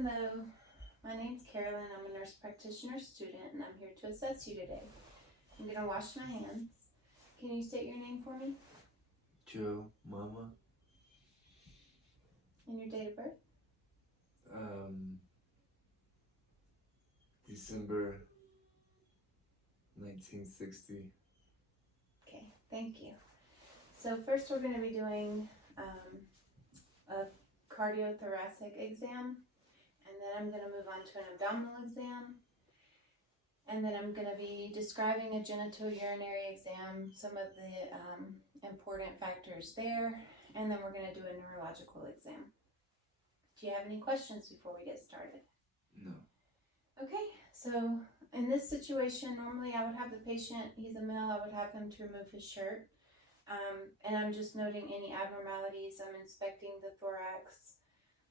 Hello, my name's Carolyn. I'm a nurse practitioner student and I'm here to assess you today. I'm going to wash my hands. Can you state your name for me? Joe, Mama. And your date of birth? December 1960. Okay, thank you. So first we're going to be doing a cardiothoracic exam, and then I'm going to move on to an abdominal exam, and then I'm going to be describing a genitourinary exam, some of the important factors there, and then we're going to do a neurological exam. Do you have any questions before we get started? No. Okay, so in this situation, normally I would have the patient, he's a male, I would have him to remove his shirt. And I'm just noting any abnormalities. I'm inspecting the thorax,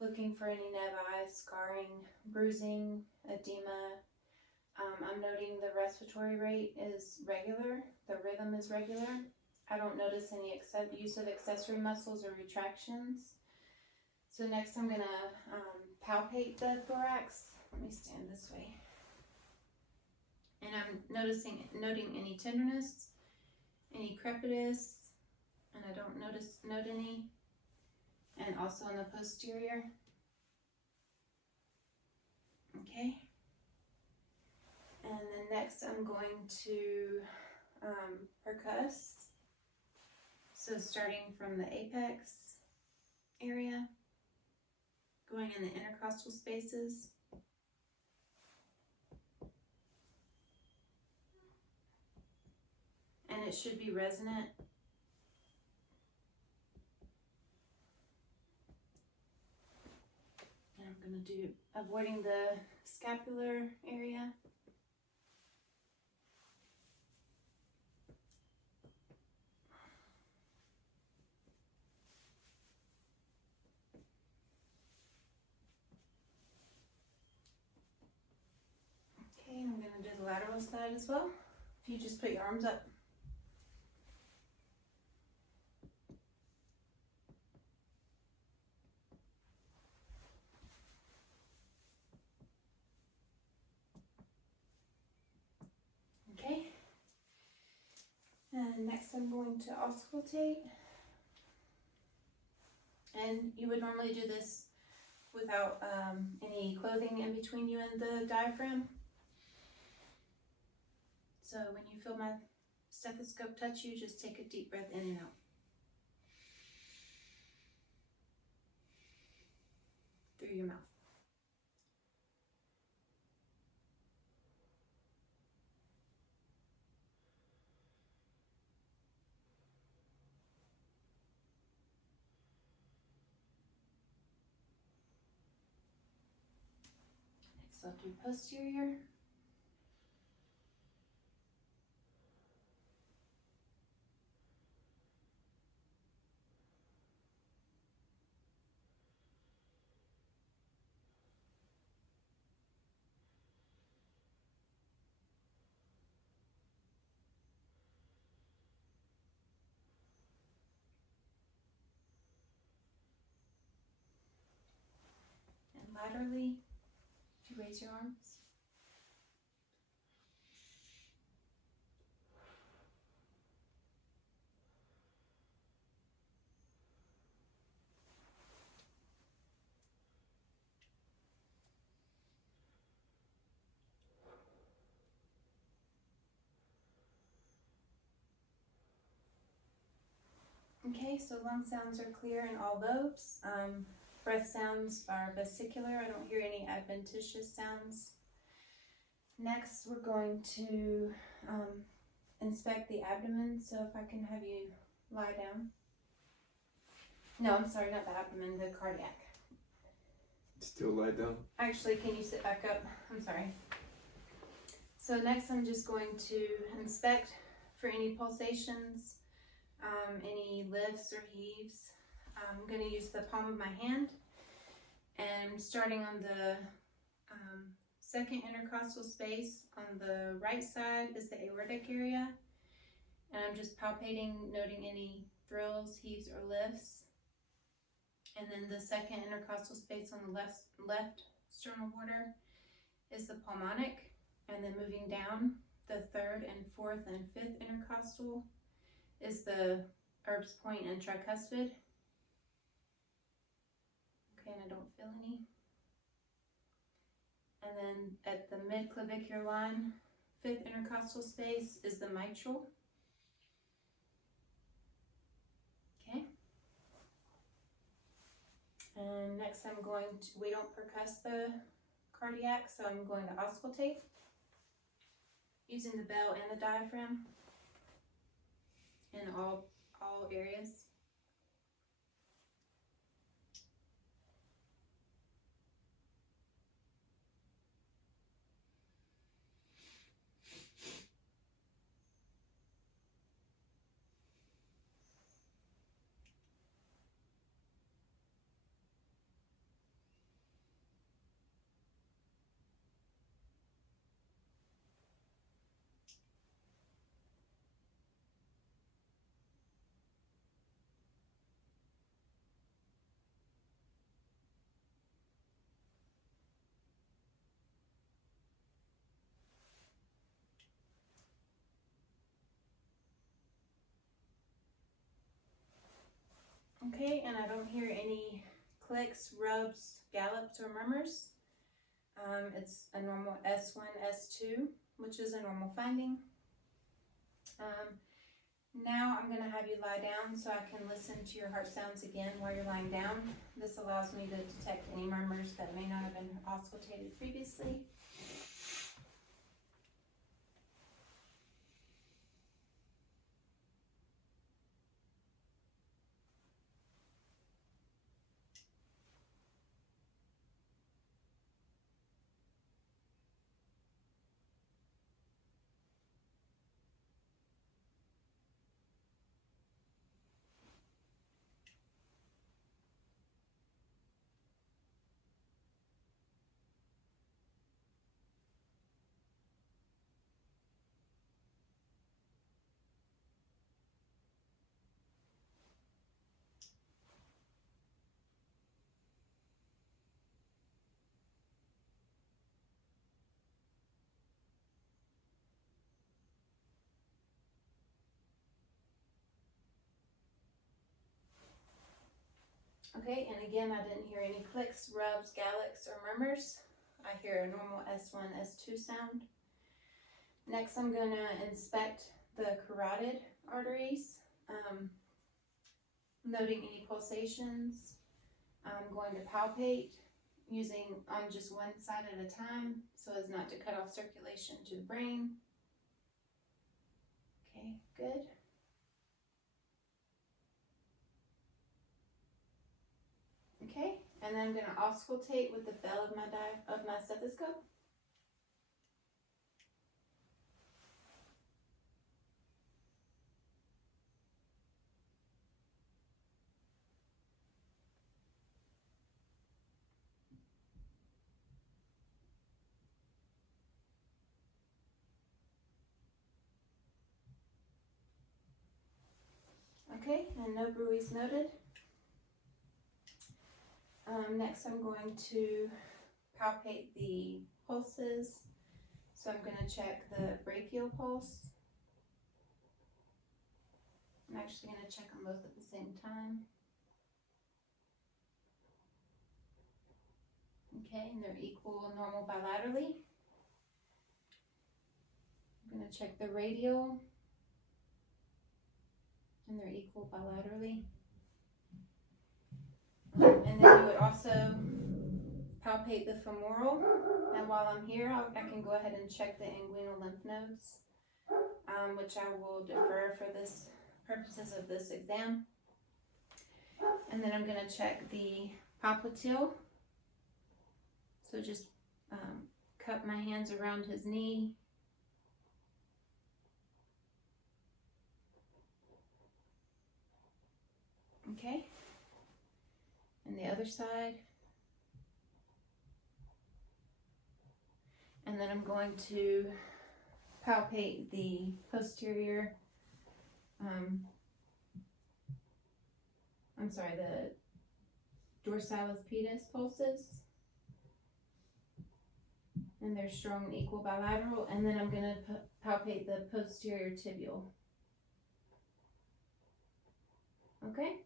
looking for any nevi, scarring, bruising, edema. I'm noting the respiratory rate is regular, the rhythm is regular. I don't notice any use of accessory muscles or retractions. So next I'm going to palpate the thorax. Let me stand this way. And I'm noting any tenderness, any crepitus, and I don't note any, and also on the posterior. Okay. And then next I'm going to percuss. So starting from the apex area, going in the intercostal spaces. And it should be resonant. And I'm going to do avoiding the scapular area. Okay, I'm going to do the lateral side as well. If you just put your arms up. Okay, and next I'm going to auscultate, and you would normally do this without any clothing in between you and the diaphragm. So when you feel my stethoscope touch you, just take a deep breath in and out. Through your mouth. Next I'll do posterior. And laterally, if you raise your arms. Okay, so lung sounds are clear in all lobes. Breath sounds are vesicular. I don't hear any adventitious sounds. Next, we're going to inspect the abdomen. So if I can have you lie down. No, I'm sorry, not the abdomen, the cardiac. Still lie down? Actually, can you sit back up? I'm sorry. So next I'm just going to inspect for any pulsations, any lifts or heaves. I'm going to use the palm of my hand, and starting on the second intercostal space on the right side is the aortic area, and I'm just palpating, noting any thrills, heaves, or lifts. And then the second intercostal space on the left sternal border is the pulmonic, and then moving down, the third and fourth and fifth intercostal is the Erb's point and tricuspid. Okay, and I don't feel any. And then at the mid-clavicular line, fifth intercostal space is the mitral. Okay. And next I'm going to, we don't percuss the cardiac, so I'm going to auscultate using the bell and the diaphragm in all areas. Okay, and I don't hear any clicks, rubs, gallops, or murmurs. It's a normal S1, S2, which is a normal finding. Now I'm going to have you lie down so I can listen to your heart sounds again while you're lying down. This allows me to detect any murmurs that may not have been auscultated previously. Okay, and again, I didn't hear any clicks, rubs, gallops, or murmurs. I hear a normal S1, S2 sound. Next, I'm going to inspect the carotid arteries, noting any pulsations. I'm going to palpate using on just one side at a time so as not to cut off circulation to the brain. Okay, good. Okay, and then I'm going to auscultate with the bell of my stethoscope. Okay, and no bruits noted. Next I'm going to palpate the pulses. So I'm going to check the brachial pulse. I'm actually going to check them both at the same time. Okay, and they're equal normal bilaterally. I'm going to check the radial, and they're equal bilaterally. And then you would also palpate the femoral, and while I'm here, I can go ahead and check the inguinal lymph nodes, which I will defer for this purposes of this exam. And then I'm going to check the popliteal. So just cup my hands around his knee. Okay. And the other side. And then I'm going to palpate the posterior, the dorsalis pedis pulses. And they're strong and equal bilateral. And then I'm gonna palpate the posterior tibial. Okay.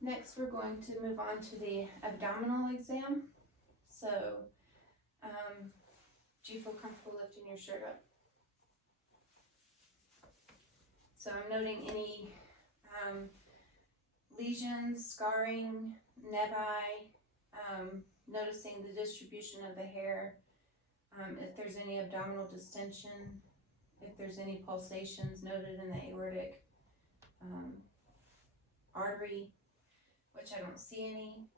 Next, we're going to move on to the abdominal exam. So, do you feel comfortable lifting your shirt up? So I'm noting any lesions, scarring, nevi, noticing the distribution of the hair, if there's any abdominal distension, if there's any pulsations noted in the aortic artery, which I don't see any.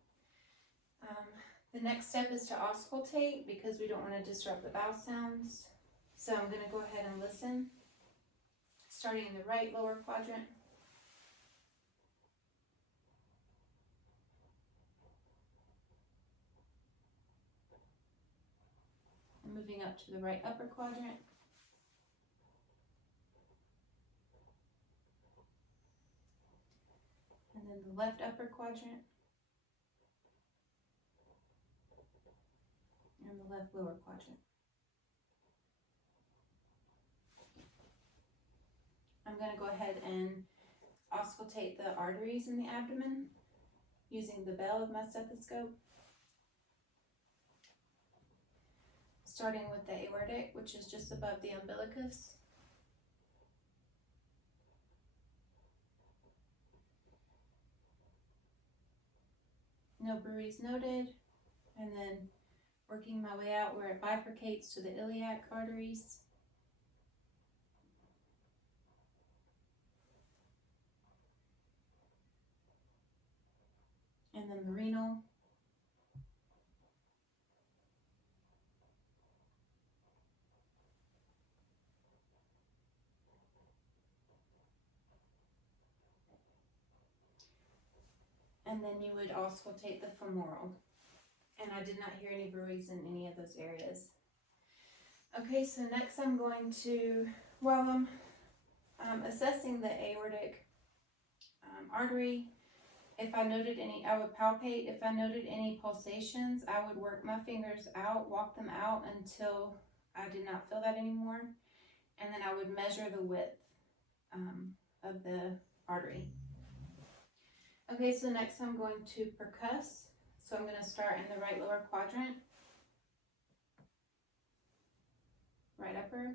The next step is to auscultate because we don't want to disrupt the bowel sounds. So I'm going to go ahead and listen, starting in the right lower quadrant. And moving up to the right upper quadrant. And then the left upper quadrant. And the left lower quadrant. I'm going to go ahead and auscultate the arteries in the abdomen using the bell of my stethoscope. Starting with the aortic, which is just above the umbilicus. No bruits noted. And then working my way out where it bifurcates to the iliac arteries. And then the renal. And then you would auscultate the femoral. And I did not hear any bruits in any of those areas. Okay, so next I'm going to, while I'm assessing the aortic artery, if I noted any, I would palpate. If I noted any pulsations, I would work my fingers out, walk them out until I did not feel that anymore. And then I would measure the width of the artery. Okay, so next I'm going to percuss. So I'm going to start in the right lower quadrant. Right upper,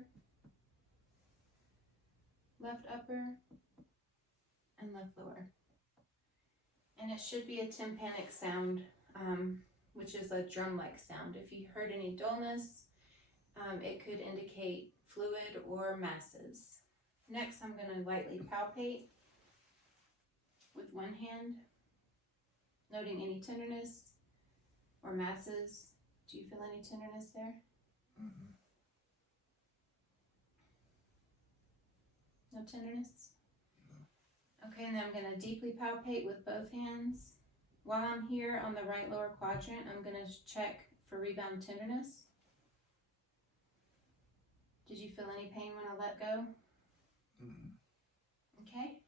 left upper, and left lower. And it should be a tympanic sound, which is a drum-like sound. If you heard any dullness, it could indicate fluid or masses. Next, I'm going to lightly palpate with one hand, noting any tenderness or masses. Do you feel any tenderness there? Mm-hmm. No tenderness? Okay, and then I'm going to deeply palpate with both hands. While I'm here on the right lower quadrant, I'm going to check for rebound tenderness. Did you feel any pain when I let go? Mm-hmm. Okay.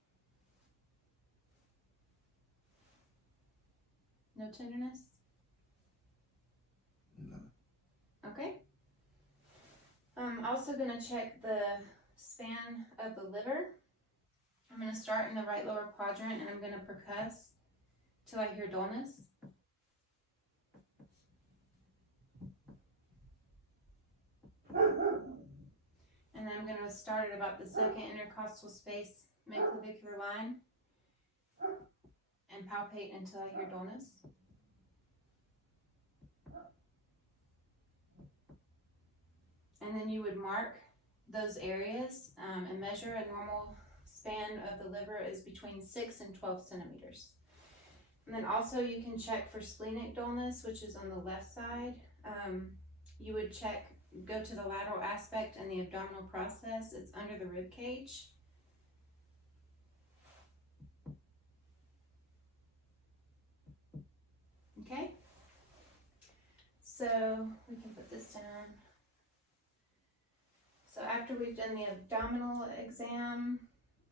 No tenderness? No. Okay. I'm also going to check the span of the liver. I'm going to start in the right lower quadrant and I'm going to percuss till I hear dullness. And then I'm going to start at about the second intercostal space, midclavicular line, and palpate until I hear dullness. And then you would mark those areas and measure. A normal span of the liver is between 6 and 12 centimeters. And then also you can check for splenic dullness, which is on the left side. You would check, go to the lateral aspect and the abdominal process. It's under the rib cage. Okay, so we can put this down. So after we've done the abdominal exam,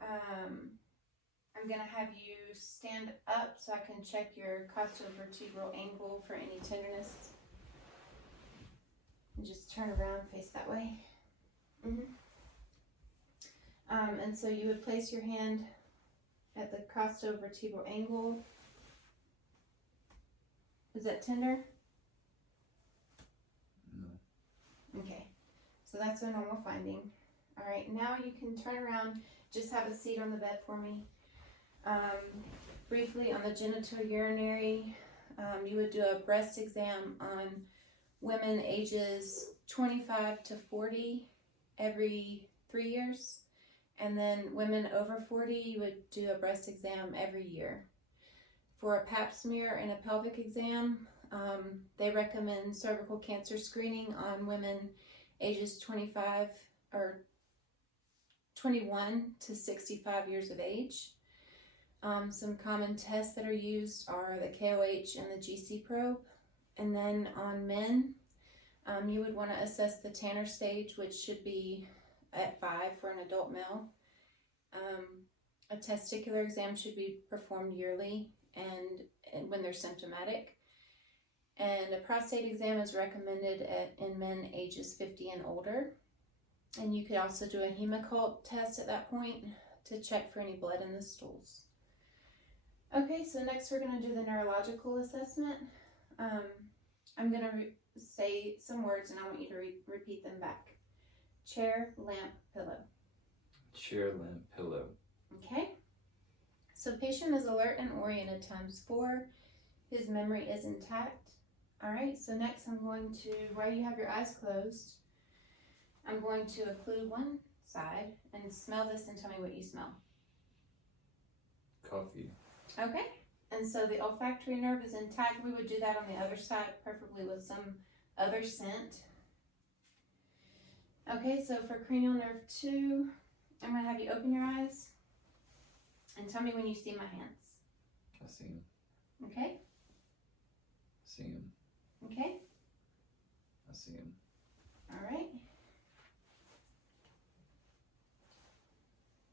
I'm going to have you stand up so I can check your costovertebral angle for any tenderness. And just turn around, face that way. And so you would place your hand at the crossed over vertebral angle. Is that tender? No. Okay, so that's a normal finding. All right, now you can turn around, just have a seat on the bed for me. Briefly on the genitourinary, you would do a breast exam on women ages 25 to 40 every 3 years. And then women over 40, you would do a breast exam every year. For a pap smear and a pelvic exam, they recommend cervical cancer screening on women ages 25 or 21 to 65 years of age. Some common tests that are used are the KOH and the GC probe. And then on men, you would want to assess the Tanner stage, which should be at 5 for an adult male. A testicular exam should be performed yearly and when they're symptomatic. And a prostate exam is recommended in men ages 50 and older. And you could also do a hemoccult test at that point to check for any blood in the stools. Okay, so next we're going to do the neurological assessment. I'm going to say some words and I want you to repeat them back. Chair, lamp, pillow. Chair, lamp, pillow. Okay. So patient is alert and oriented ×4. His memory is intact. All right, so next I'm going to, while you have your eyes closed, I'm going to occlude one side and smell this and tell me what you smell. Coffee. Okay, and so the olfactory nerve is intact. We would do that on the other side, preferably with some other scent. Okay, so for cranial nerve 2, I'm going to have you open your eyes and tell me when you see my hands. I see him. Okay? See him. Okay? I see him. All right.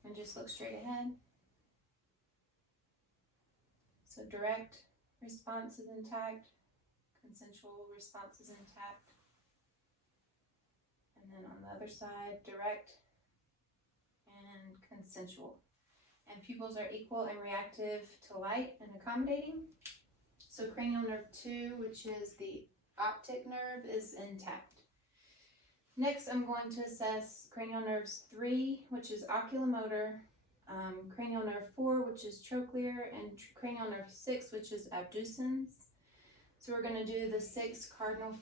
And just look straight ahead. So direct response is intact. Consensual response is intact. And then on the other side, direct and consensual. And pupils are equal and reactive to light and accommodating. So cranial nerve 2, which is the optic nerve, is intact. Next, I'm going to assess cranial nerves 3, which is oculomotor, cranial nerve 4, which is trochlear, and cranial nerve 6, which is abducens. So we're going to do the 6 cardinal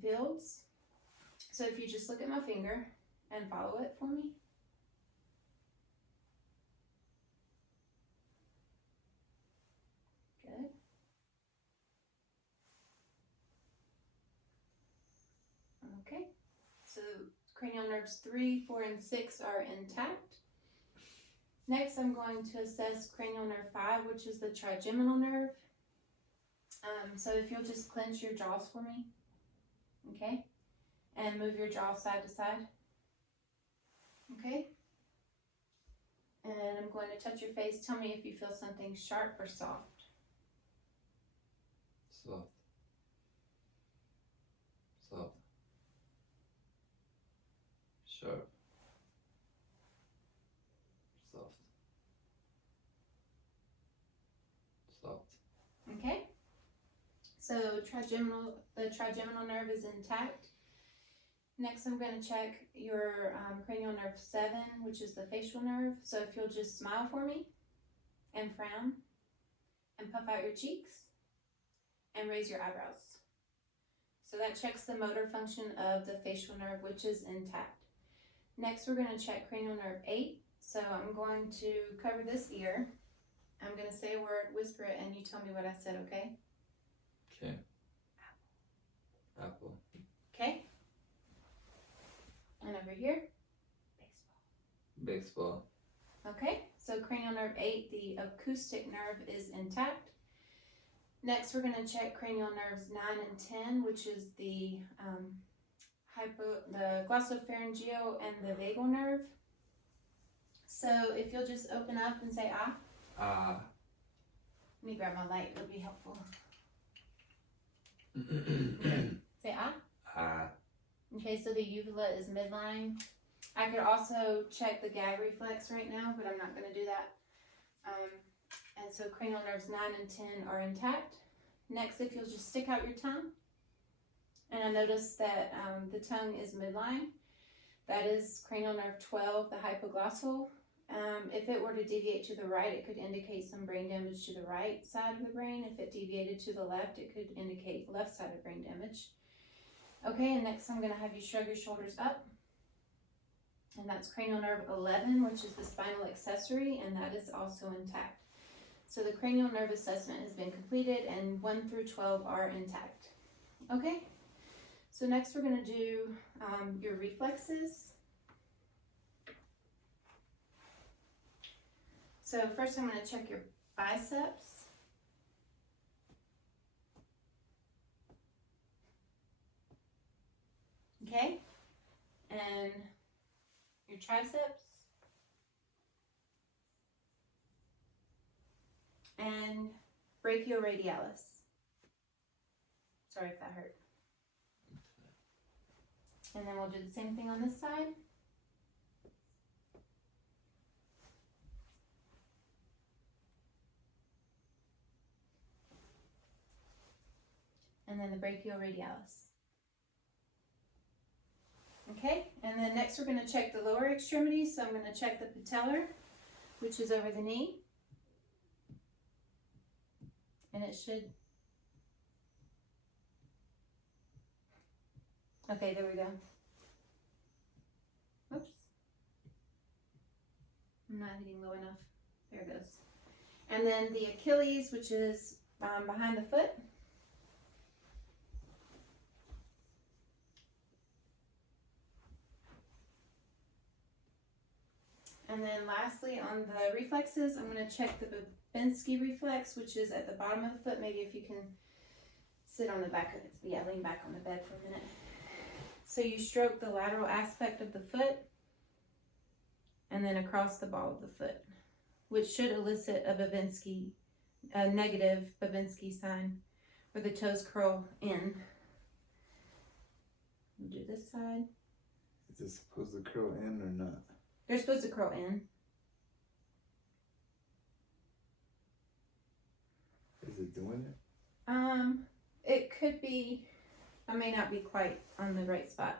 fields. So if you just look at my finger and follow it for me. Good. Okay. So cranial nerves 3, 4, and 6 are intact. Next, I'm going to assess cranial nerve 5, which is the trigeminal nerve. So if you'll just clench your jaws for me, okay? And move your jaw side to side, okay? And I'm going to touch your face. Tell me if you feel something sharp or soft. Soft. Soft. Sharp. Soft. Soft. Okay? So the trigeminal nerve is intact. Next, I'm going to check your cranial nerve 7, which is the facial nerve. So if you'll just smile for me and frown and puff out your cheeks and raise your eyebrows. So that checks the motor function of the facial nerve, which is intact. Next, we're going to check cranial nerve 8. So I'm going to cover this ear. I'm going to say a word, whisper it, and you tell me what I said, okay? Okay. Apple. Okay? And over here, Baseball. okay, so cranial nerve 8, the acoustic nerve is intact. Next, we're going to check cranial nerves 9 and 10, which is the glossopharyngeal and the vagal nerve. So if you'll just open up and say ah. Ah. Let me grab my light, it'll be helpful. Say ah. Ah. Okay, so the uvula is midline. I could also check the gag reflex right now, but I'm not going to do that. And so cranial nerves 9 and 10 are intact. Next, if you'll just stick out your tongue. And I noticed that the tongue is midline. That is cranial nerve 12, the hypoglossal. If it were to deviate to the right, it could indicate some brain damage to the right side of the brain. If it deviated to the left, it could indicate left side of brain damage. Okay, and next I'm going to have you shrug your shoulders up. And that's cranial nerve 11, which is the spinal accessory, and that is also intact. So the cranial nerve assessment has been completed, and 1 through 12 are intact. Okay, so next we're going to do your reflexes. So first I'm going to check your biceps. Okay, and your triceps. And brachioradialis. Sorry if that hurt. And then we'll do the same thing on this side. And then the brachioradialis. Okay, and then next we're going to check the lower extremities. So I'm going to check the patellar, which is over the knee. And it should, okay, there we go. Oops. I'm not hitting low enough. There it goes. And then the Achilles, which is behind the foot. And then lastly, on the reflexes, I'm going to check the Babinski reflex, which is at the bottom of the foot. Maybe if you can sit on the back of it. Yeah, lean back on the bed for a minute. So you stroke the lateral aspect of the foot and then across the ball of the foot, which should elicit a negative Babinski sign where the toes curl in. We'll do this side. Is it supposed to curl in or not? They're supposed to curl in. Is it doing it? It could be, I may not be quite on the right spot.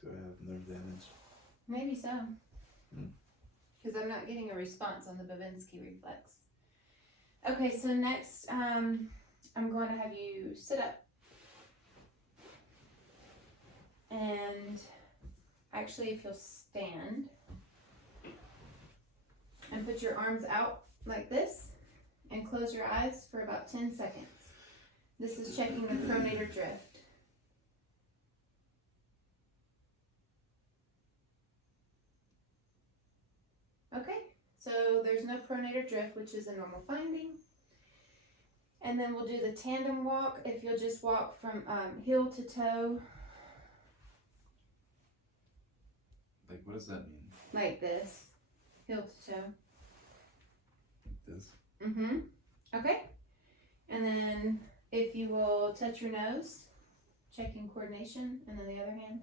Do I have nerve damage? Maybe so. Because I'm not getting a response on the Babinski reflex. Okay, so next, I'm going to have you sit up. And actually, if you'll stand and put your arms out like this and close your eyes for about 10 seconds. This is checking the pronator drift. Okay, so there's no pronator drift, which is a normal finding. And then we'll do the tandem walk. If you'll just walk from heel to toe. Like, what does that mean? Like this, heel to toe. Like this? Mm-hmm. Okay. And then if you will touch your nose, checking coordination, and then the other hand.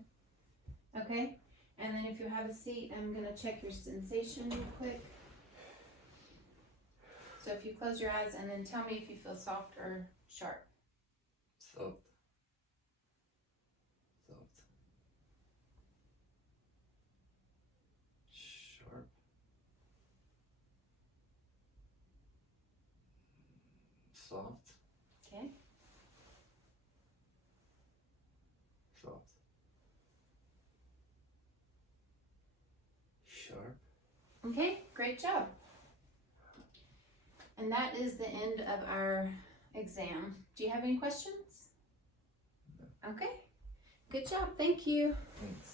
Okay. And then if you have a seat, I'm going to check your sensation real quick. So if you close your eyes and then tell me if you feel soft or sharp. Soft. Soft. Sharp. Soft. Okay. Soft. Sharp. Okay, great job. And that is the end of our exam. Do you have any questions? No. Okay. Good job. Thank you. Thanks.